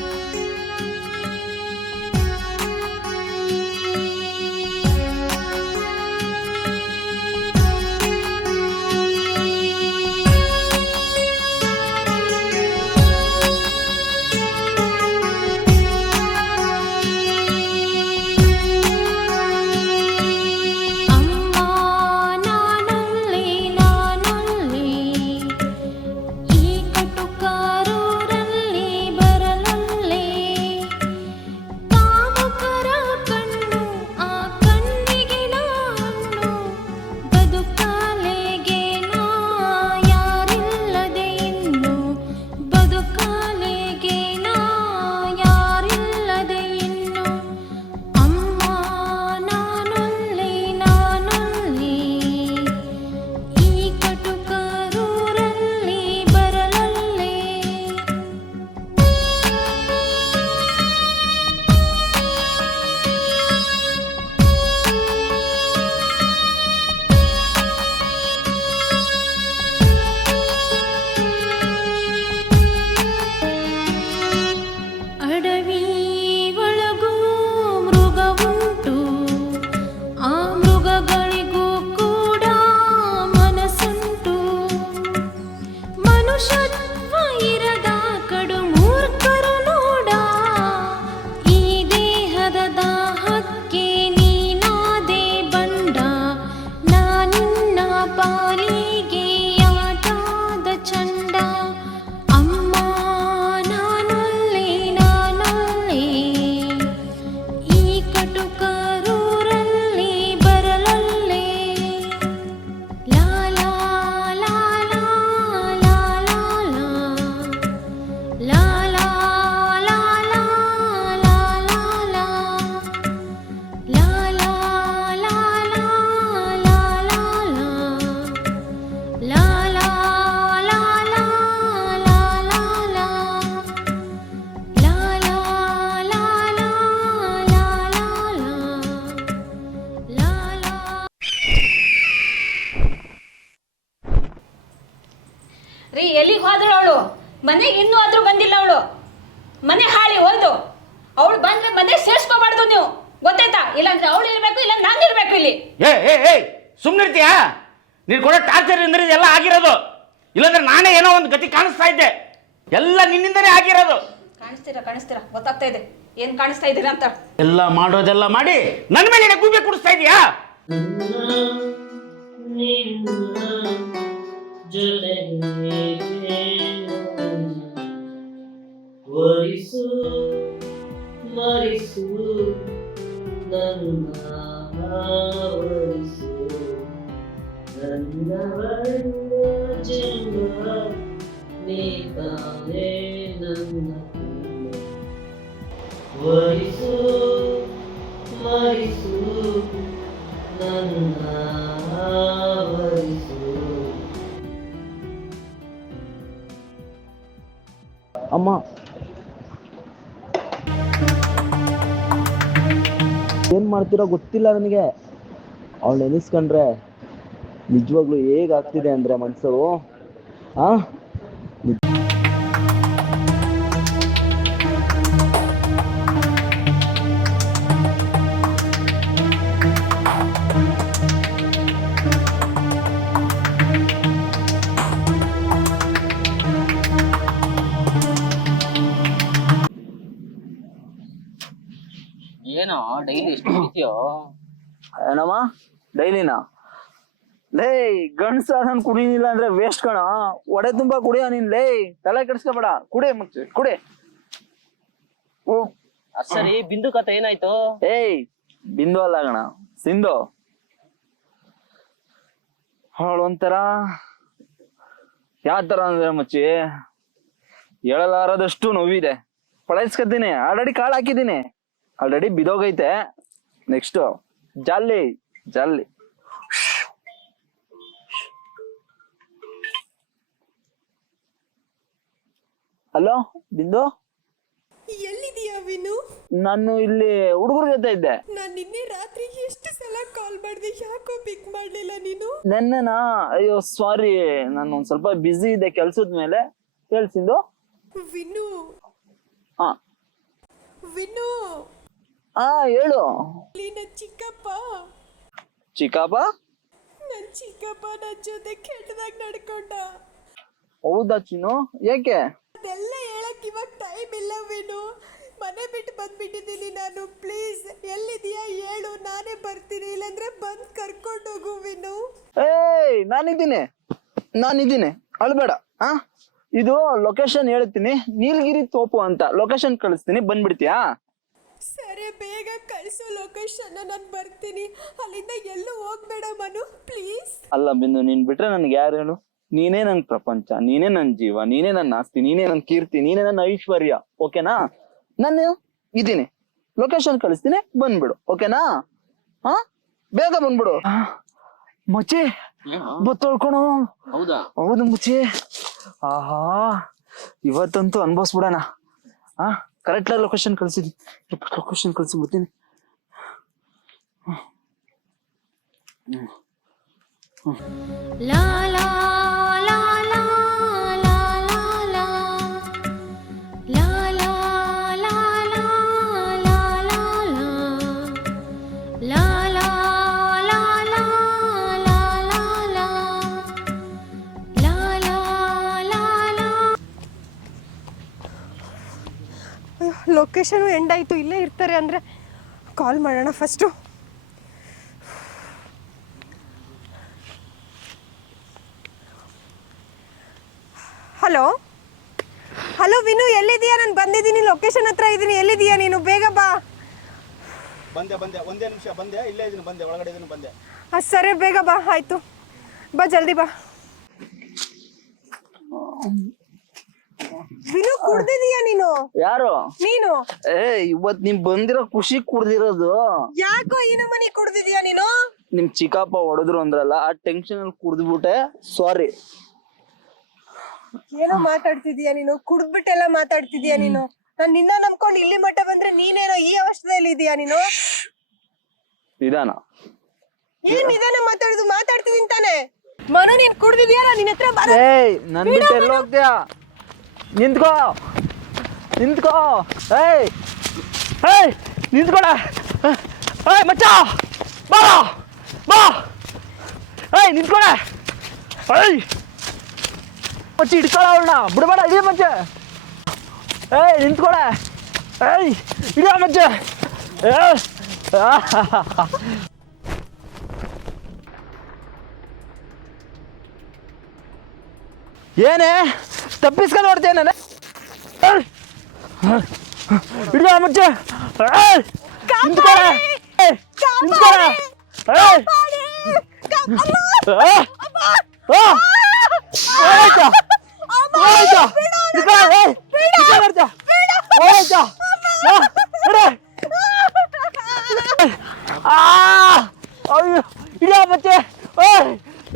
you. ಮನೆಗೆ ಇನ್ನೂ ಆದರೂ ಬಂದಿಲ್ಲ ಅವಳು. ಮನೆ ಹಾಳಿ ಹೋಯ್ತು ಅವಳು ಬಂದ್ರೆ ಮನೆ ಸೇರ್ಸ್ಕೊಬಾರ್ದು ನೀವು. ಗೊತ್ತಾಯ್ತಾ? ಇಲ್ಲಾಂದ್ರೆ ಅವಳು ಇರಬೇಕು ಇಲ್ಲ ನಾನು ಇರಬೇಕು ಇಲ್ಲಿ. ಏ ಏ ಏ ಸುಮ್ಮನಿರ್ತೀಯಾ ನೀನು ಕೊಡೋ ಟಾರ್ಚರ್ ಅಂದ್ರೆ ಇದೆಲ್ಲ ಆಗಿರೋದು. ಇಲ್ಲಾಂದ್ರೆ ನಾನೇ ಏನೋ ಒಂದು ಗತಿ ಕಾಣಿಸ್ತಾ ಇದ್ದೆ. ಎಲ್ಲ ನಿನ್ನಿಂದನೇ ಆಗಿರೋದು. ಕಾಣಿಸ್ತೀರಾ ಕಾಣಿಸ್ತೀರಾ? ಗೊತ್ತಾಗ್ತಾ ಇದೆ. ಏನ್ ಕಾಣಿಸ್ತಾ ಇದ್ದೀರಾ ಅಂತ. ಎಲ್ಲ ಮಾಡೋದೆಲ್ಲ ಮಾಡಿ ನನ್ನ ಮೇಲೆ ಗೂಬೆ ಕುಡಿಸ್ತಾ ಇದೀಯಾ? ವರಿಸು ವರಿಸು ವರಿಸು ನನ್ನ ವರಿಸು ಅಮ್ಮ. ಏನ್ ಮಾಡ್ತಿರೋ ಗೊತ್ತಿಲ್ಲ ನನಗೆ. ಅವಳು ನೆನೆಸ್ಕೊಂಡ್ರೆ ನಿಜವಾಗ್ಲೂ ಹೇಗಾಗ್ತಿದೆ ಅಂದ್ರೆ ಮನ್ಸು? ಆ? ಡೈಲಿ ಎಷ್ಟು ಕುಡಿತೀಯೋ? ಏನಮ್ಮ? ಡೈಲಿನ? ಲೇ ಗಂಡ್ಸ ನಾನು ಕುಡಿನಿಲ್ಲ ಅಂದ್ರೆ ವೇಸ್ಟ್ ಕಣ. ಒಡೆ ತುಂಬಾ ಕುಡಿಯೋ ನೀನ್ ಲೇ ತಲೆ ಕೆಡಿಸ್ಕೊಬೇಡ. ಕುಡಿ ಮುಚ್ಚಿ ಕುಡಿ. ಓ ಅದ್ ಸರಿ ಬಿಂದು ಕತೆ ಏನಾಯ್ತು? ಏಯ್ ಬಿಂದು ಅಲ್ಲ ಕಣ ಸಿಂಧು. ಅವಳು ಒಂಥರ ಯಾವ ತರ ಅಂದ್ರೆ ಮಚ್ಚಿ ಹೇಳಲಾರದಷ್ಟು ನೋವಿದೆ. ಪಳೈಸ್ಕೊತೀನಿ ಆಲ್ರೆಡಿ ಕಾಳು ಹಾಕಿದ್ದೀನಿ. Already ಬಿದೋಗೈತೆ. Next jolly jolly. Hello Bindu? ಎಲ್ಲಿದೀಯಾ Vinu? ನಾನು ಇಲ್ಲಿ ಹುಡುಗರ ಜೊತೆ ಇದ್ದೆ. ನಾನು ನಿನ್ನೆ ರಾತ್ರಿ ಎಷ್ಟು ಸಲ ಕಾಲ್ ಮಾಡಿದೆ ಯಾಕೋ ಪಿಕ್ ಮಾಡ್ಲಿಲ್ಲ ನೀನು? ನೆನ್ನೆನಾ? ಅಯ್ಯೋ ಸಾರಿ ನಾನು ಒಂದ್ ಸ್ವಲ್ಪ ಬ್ಯುಸಿ ಇದೆ ಕೆಲ್ಸದ ಮೇಲೆ. ಹೇಳ್ಸಿಂದು ವಿನು. ಹಾ. ವಿನು. ಆ ಹೇಳು. ಇಲ್ಲಿ ಚಿಕ್ಕಪ್ಪ. ಚಿಕ್ಕಪ್ಪ? ನನ್ ಚಿಕ್ಕಪ್ಪ ನನ್ನ ಜೊತೆ ಕೆಟ್ಟದಾಗ ನಡ್ಕೊಂಡ. ಹೌದಾ ಚಿನ್ನು? ಯಾಕೆ ಅದೆಲ್ಲ ಹೇಳಕ್ ಇವಾಗ ಟೈಮ್ ಇಲ್ಲ ವಿನು. ಮನೆ ಬಿಟ್ಟು ಬಂದ್ಬಿಟ್ಟಿದ್ದೀನಿ ನಾನು. ಪ್ಲೀಸ್ ಎಲ್ಲಿದೀಯಾ ಹೇಳು. ನಾನೇ ಬರ್ತೀನಿ. ಇಲ್ಲಾಂದ್ರೆ ಬಂದ್ ಕರ್ಕೊಂಡು ಹೋಗು ವಿನು. ಏಯ್ ನಾನಿದ್ದೀನಿ. ನಾನಿದ್ದೀನಿ. ಅಳ್ಬೇಡ ಹಾ ಇದು ಲೊಕೇಶನ್ ಹೇಳ್ತೀನಿ. ನೀಲಗಿರಿ ತೋಪು ಅಂತ. ಲೊಕೇಶನ್ ಕಳಿಸ್ತೀನಿ. ಬಂದ್ಬಿಡ್ತೀಯಾ? ಸರಿ ಬೇಗ ಕಳಿಸೋ ಲೊಕೇಶನ್ ನಾನು ಬರ್ತೀನಿ. ಅಲ್ಲಿಂದ ಎಲ್ಲೂ ಹೋಗ್ಬೇಡ ಮನು ಪ್ಲೀಸ್ ಅಲ್ಲ ಬಿಂದು ನೀನ್ ಬಿಟ್ರೆ ನನ್ಗೆ ಯಾರು ಹೇಳು? ನೀನೇ ನನ್ ಪ್ರಪಂಚ ನೀನೇ ನನ್ ಜೀವ ನೀನೇ ನನ್ನ ಆಸ್ತಿ ನೀನೇ ನನ್ ಕೀರ್ತಿ ನೀನೇ ನನ್ನ ಐಶ್ವರ್ಯ ಓಕೆನಾ? ನಾನು ಇದ್ದೀನಿ. ಲೊಕೇಶನ್ ಕಳಿಸ್ತೀನಿ ಬಂದ್ಬಿಡು ಓಕೆನಾ? ಹಾ? ಬೇಗ ಬಂದ್ಬಿಡು. ಮಚ್ಚಿ ಬತ್ತೊಳ್ಕೊಣ ಹೌದಾ? ಹೌದು ಮುಚ್ಚಿ. ಆಹಾ ಇವತ್ತಂತೂ ಅನ್ಭವಿಸ್ಬಿಡಣ. ಹಾ ಕರೆಕ್ಟ್ ಲೊಕೇಶನ್ ಕಳ್ಸಿದ್ವಿ. ಲೊಕೇಶನ್ ಕಳ್ಸಿ ಬರ್ತೀನಿ La la ಲೊಕೇಶನ್ ಎಂಡ್ ಆಯಿತು. ಇಲ್ಲೇ ಇರ್ತಾರೆ ಅಂದರೆ ಕಾಲ್ ಮಾಡೋಣ ಫಸ್ಟು ಹಲೋ ಹಲೋ ವಿನು ಎಲ್ಲಿದೀಯಾ ನಾನು ಬಂದಿದ್ದೀನಿ ಲೊಕೇಶನ್ ಹತ್ರ ಇದ್ದೀನಿ. ಎಲ್ಲಿದೀಯಾ ನೀನು? ಬೇಗ ಬಾ. ಬಂದೆ ಬಂದೆ. ಒಂದೇ ನಿಮಿಷ ಬಂದೆ. ಇಲ್ಲೇ ಇದ್ದೀನಿ ಬಂದೆ. ಒಳಗಡೆ ಇದ್ದೀನಿ ಬಂದೆ. ಹಾಂ ಸರಿ ಬೇಗ ಬಾ. ಆಯಿತು. ಬಾ ಜಲ್ದಿ ಬಾ. ಕುಡ್ದಿದೀಯ ನೀನು? ಯಾರು? ನೀನು? ಏ ಇವತ್ ನಿಮ್ ಬಂದಿರೋ ಖುಷಿ ಕುಡ್ದಿರೋದು. ಯಾಕೋ ಈ ಮನಿ ಕುಡ್ದಿದೀಯ ನೀನು? ನಿಮ್ ಚಿಕ್ಕಪ್ಪ ಹೊಡೆದ್ರು ಅಂದ್ರಲ್ಲ ಆ ಟೆನ್ಷನ್ ಅಲ್ಲಿ ಕುಡ್ದ್ಬಿಟ್ಟೆ. ಸಾರಿ ಏನೋ ಮಾತಾಡ್ತಿದೀಯಾ ನೀನು? ಕುಡ್ದ್ಬಿಟ್ಟೆಲ್ಲ ಮಾತಾಡ್ತಿದೀಯಾ ನೀನು? ನಾನ್ ನಿನ್ನ ನಂಬ್ಕೊಂಡು ಇಲ್ಲಿ ಮಟ್ಟ ಬಂದ್ರೆ ನೀನೇನೋ ಈ ಅವಸ್ಥೆಯಲ್ಲಿ ಇದೀಯಾ ನೀನು? ನಿಧಾನ. ಏನ್ ನಿಧಾನ ಮಾತಾಡುದು? ಮಾತಾಡ್ತಿದೀನಿ ತಾನೆ. ಮನು ನೀನ್ ಕುಡ್ದಿದ್ಯಾ ನಿನ್ ನಿನ್ನ ಹತ್ರ ಬರ ಏಯ್ ನನ್ ಬಿಟ್ಟು ಎಲ್ಲ ನಿಂತ್ಕೋ. ನಿಂತ್ಕೋ. ಏಯ್. ಏಯ್, ನಿಂತ್ಕೊಡ. ಏಯ್, ಮಚ್ಚ. ಬಾ. ಬಾ. ಏಯ್, ನಿಂತ್ಕೊಡ. ಏಯ್. ಮಚ್ಚಿ, ಹಿಡ್ಕೊಳ ಅವಳನ್ನ. ಬಿಡಬೇಡ ಇದೇ ಮಚ್ಚೆ. ಏಯ್, ನಿಂತ್ಕೊಡ. ಏಯ್, ಇಡ ಮಚ್ಚೆ. ಏನೇ? ತಪ್ಪಿಸ್ಕೊಂಡು ನೋಡ್ತೇನೆ ನಾನು ಹಿಡಿದ ಮುಚ್ಚೆ ಏಯ್! ನಿಂತ್ಕೊಳೆ! ಏಯ್! ನಿಂತ್ಕೊಳೆ! ಏಯ್! ಏಯ್! ಆ! ಓಡಾಯ್ತಾ? ಓಡಾಯ್ತಾ? ಹಿಡ್ಕೊಳೆ, ಏಯ್! ಹಿಡ್ಕೊಳೆ ನೋಡ್ತ್ಯಾ? ಓಡಾಯ್ತಾ? ಆ! ಹಿಡಿ! ಆ! ಅಯ್ಯೋ ಹಿಡಿಯ ಮತ್ತೆ ಏಯ್!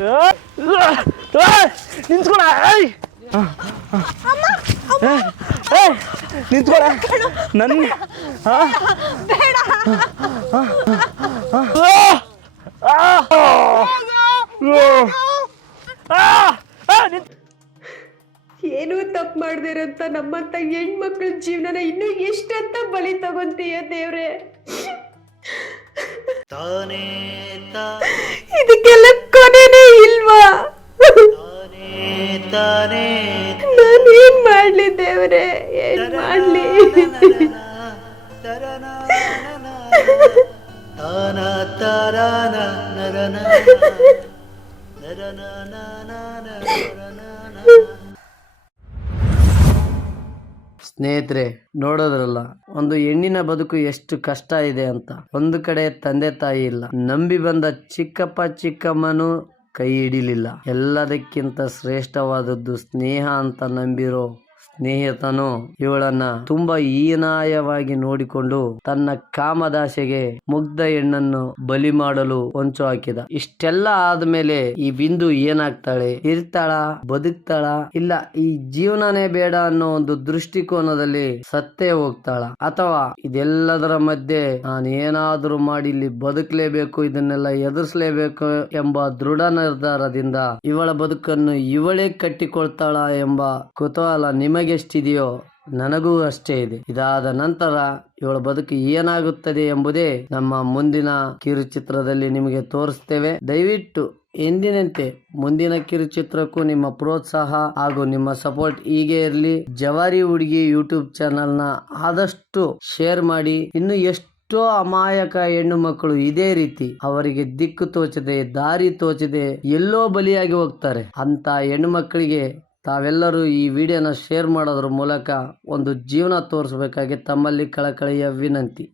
ಏಯ್! ಏಯ್! ನಿಂತ್ಕೊಳ ಏಯ್ ಏಯ್! ಏಯ್! ನಿಂತ್ಕೊಳ ನನ್ನ ಆ! ಆ! ಆ! ಆ! ಆ! ನಿಂತ್- ಏನೂ ತಪ್ಪು ಮಾಡ್ದಿರಂತ ನಮ್ಮಂತ ಹೆಣ್ಮಕ್ಳ ಜೀವನನ ಇನ್ನೂ ಎಷ್ಟಂತ ಬಲಿ ತಗೊಂತೀಯ ದೇವ್ರೆ ಇದಕ್ಕೆಲ್ಲ ಕೊನೆನೇ ಸ್ನೇಹಿತರೆ, ನೋಡೋದ್ರಲ್ಲ, ಒಂದು ಹೆಣ್ಣಿನ ಬದುಕು ಎಷ್ಟು ಕಷ್ಟ ಇದೆ ಅಂತ. ಒಂದು ಕಡೆ ತಂದೆ ತಾಯಿ ಇಲ್ಲ. ನಂಬಿ ಬಂದ ಚಿಕ್ಕಪ್ಪ ಚಿಕ್ಕಮ್ಮನು ಕೈ ಹಿಡಿಲಿಲ್ಲ. ಎಲ್ಲದಕ್ಕಿಂತ ಶ್ರೇಷ್ಠವಾದದ್ದು ಸ್ನೇಹ ಅಂತ ನಂಬಿರೋ ಸ್ನೇಹಿತನು ಇವಳನ್ನ ತುಂಬಾ ಹೀನಾಯವಾಗಿ ನೋಡಿಕೊಂಡು ತನ್ನ ಕಾಮದಾಸೆಗೆ ಮುಗ್ಧ ಹೆಣ್ಣನ್ನು ಬಲಿ ಮಾಡಲು ಹೊಂಚು ಹಾಕಿದ. ಇಷ್ಟೆಲ್ಲ ಆದ್ಮೇಲೆ ಈ ಬಿಂದು ಏನಾಗ್ತಾಳೆ? ಇರ್ತಾಳ? ಬದುಕ್ತಾಳ? ಇಲ್ಲ, ಈ ಜೀವನನೇ ಬೇಡ ಅನ್ನೋ ಒಂದು ದೃಷ್ಟಿಕೋನದಲ್ಲಿ ಸತ್ತೇ ಹೋಗ್ತಾಳ. ಅಥವಾ ಇದೆಲ್ಲದರ ಮಧ್ಯೆ ನಾನು ಏನಾದ್ರೂ ಮಾಡಿ ಇಲ್ಲಿ ಬದುಕಲೇಬೇಕು, ಇದನ್ನೆಲ್ಲ ಎದುರಿಸಲೇಬೇಕು ಎಂಬ ದೃಢ ನಿರ್ಧಾರದಿಂದ ಇವಳ ಬದುಕನ್ನು ಇವಳೇ ಕಟ್ಟಿಕೊಳ್ತಾಳ ಎಂಬ ಕುತೂಹಲ ನಿಮಗೆಷ್ಟಿದೆಯೋ ನನಗೂ ಅಷ್ಟೇ ಇದೆ. ಇದಾದ ನಂತರ ಇವಳ ಬದುಕು ಏನಾಗುತ್ತದೆ ಎಂಬುದೇ ನಮ್ಮ ಮುಂದಿನ ಕಿರುಚಿತ್ರದಲ್ಲಿ ನಿಮಗೆ ತೋರಿಸ್ತೇವೆ. ದಯವಿಟ್ಟು ಎಂದಿನಂತೆ ಮುಂದಿನ ಕಿರುಚಿತ್ರಕ್ಕೂ ನಿಮ್ಮ ಪ್ರೋತ್ಸಾಹ ಹಾಗೂ ನಿಮ್ಮ ಸಪೋರ್ಟ್ ಹೀಗೆ ಇರಲಿ. ಜವಾರಿ ಹುಡುಗಿ ಯೂಟ್ಯೂಬ್ ಚಾನಲ್ನ ಆದಷ್ಟು ಶೇರ್ ಮಾಡಿ. ಇನ್ನು ಎಷ್ಟೋ ಅಮಾಯಕ ಹೆಣ್ಣು ಮಕ್ಕಳು ಇದೇ ರೀತಿ ಅವರಿಗೆ ದಿಕ್ಕು ತೋಚದೆ ದಾರಿ ತೋಚದೆ ಎಲ್ಲೋ ಬಲಿಯಾಗಿ ಹೋಗ್ತಾರೆ. ಅಂತ ಹೆಣ್ಣು ಮಕ್ಕಳಿಗೆ ತಾವೆಲ್ಲರೂ ಈ ವಿಡಿಯೋನ ಶೇರ್ ಮಾಡೋದ್ರ ಮೂಲಕ ಒಂದು ಜೀವನ ತೋರಿಸ್ಬೇಕಾಗಿ ತಮ್ಮಲ್ಲಿ ಕಳಕಳಿಯ ವಿನಂತಿ.